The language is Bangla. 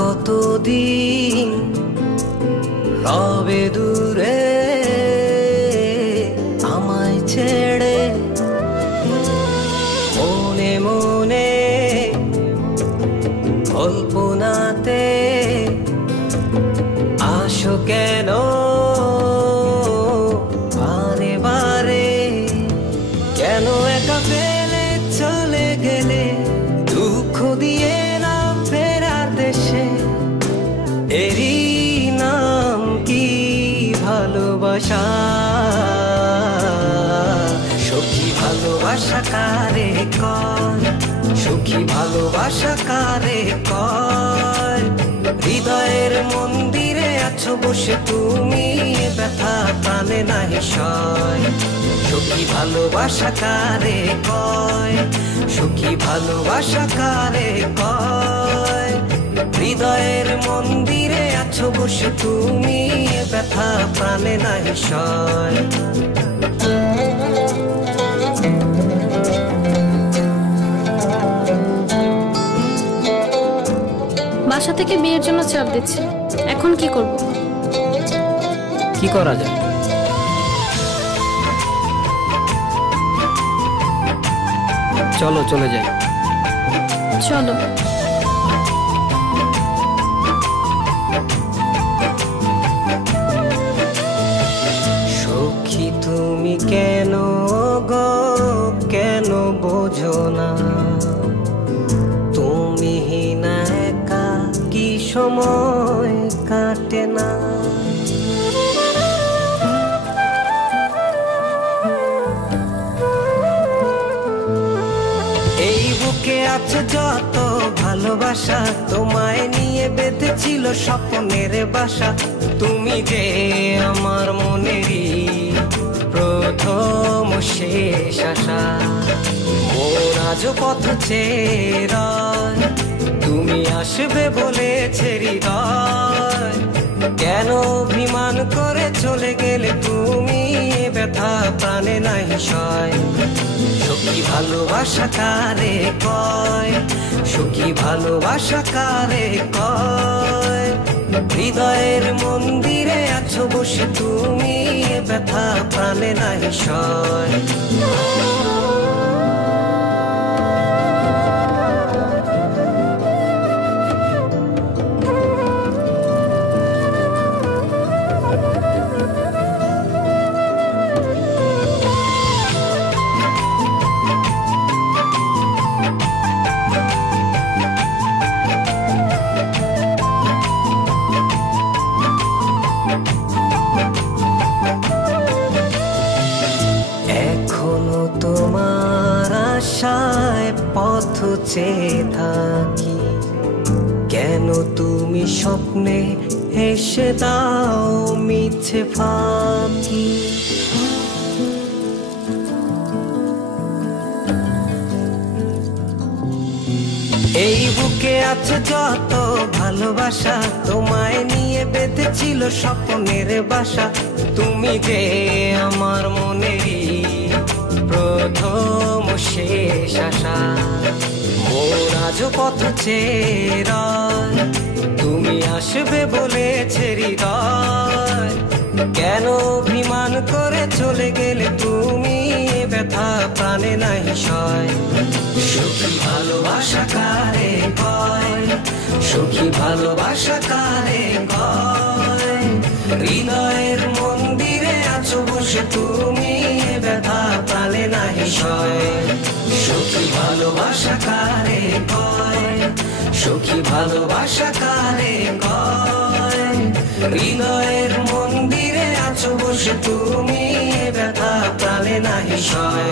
কতদিন রবে দূরে আমায় ছেড়ে, মনে মনে কল্পনাতে আসো কেন বারে বারে, কেন একা ফেলে চলে গেলে দুঃখ দিয়ে না ফেরার দেশে, এরই নাম কি ভালোবাসা? সখী ভালোবাসা কারে কয়, সখী ভালোবাসা কারে কয়? হৃদয়ের মন্দিরে আছো বসে তুমি, ব্যথা প্রাণে নাহি সয়। সখী ভালোবাসা কারে কয়, সখী ভালোবাসা কারে কয়? হৃদয়ের মন্দিরে আছো বসে তুমি, ব্যথা প্রাণে নাহি সয়। বাসা থেকে বিয়ের জন্য চাপ দিচ্ছে, এখন কি করব? কি করা যায়? চলো চলে যাই। চলো। সখী তুমি কেন গো, কেন বোঝো না? তুমি না একা কি সময় কাটে না? এই বুকে আছে যত ভালোবাসা, তোমায় নিয়ে বেঁধেছিল স্বপ্নের বাসা। তুমি যে আমার মনেরই প্রথম শেষ আশা, মোর আজ পথ চেয়ে রয়, তুমি আসবে বলেছে হৃদয়। কেন অভিমান করে চলে গেলে তুমি, ব্যথা প্রাণে নাহি সয়। সখী ভালোবাসা কারে কয়, সখী ভালোবাসা কারে কয়? হৃদয়ের মন্দিরে আছো বসে তুমি, ব্যথা প্রাণে নাহি সয়। এখনো তোমার আশায় পথ চেয়ে থাকি, কেন তুমি স্বপ্নে এসে দাও মিছে ফাঁকি? এই বুকে আছে যত ভালোবাসা, তোমায় নিয়ে বেঁধেছিল স্বপ্নের বাসা। তুমি যে আমার মনেরই প্রথম শেষ আশা, মোর আজ পথ চেয়ে রয়, তুমি আসবে বলেছে হৃদয়। কেন অভিমান করে চলে গেলে তুমি, ব্যথা প্রাণে নাহি সয়। সখী ভালোবাসা কারে কয়, সখী ভালোবাসা কারে কয়? হৃদয়ের মন্দিরে আছো বসে তুমি, ব্যথা প্রাণে নাহি সয়। সখী ভালোবাসা কারে কয়, সখী ভালোবাসা কারে কয়? হৃদয়ের মন্দিরে আছো বসে তুমি, ব্যথা প্রাণে নাহি সয়।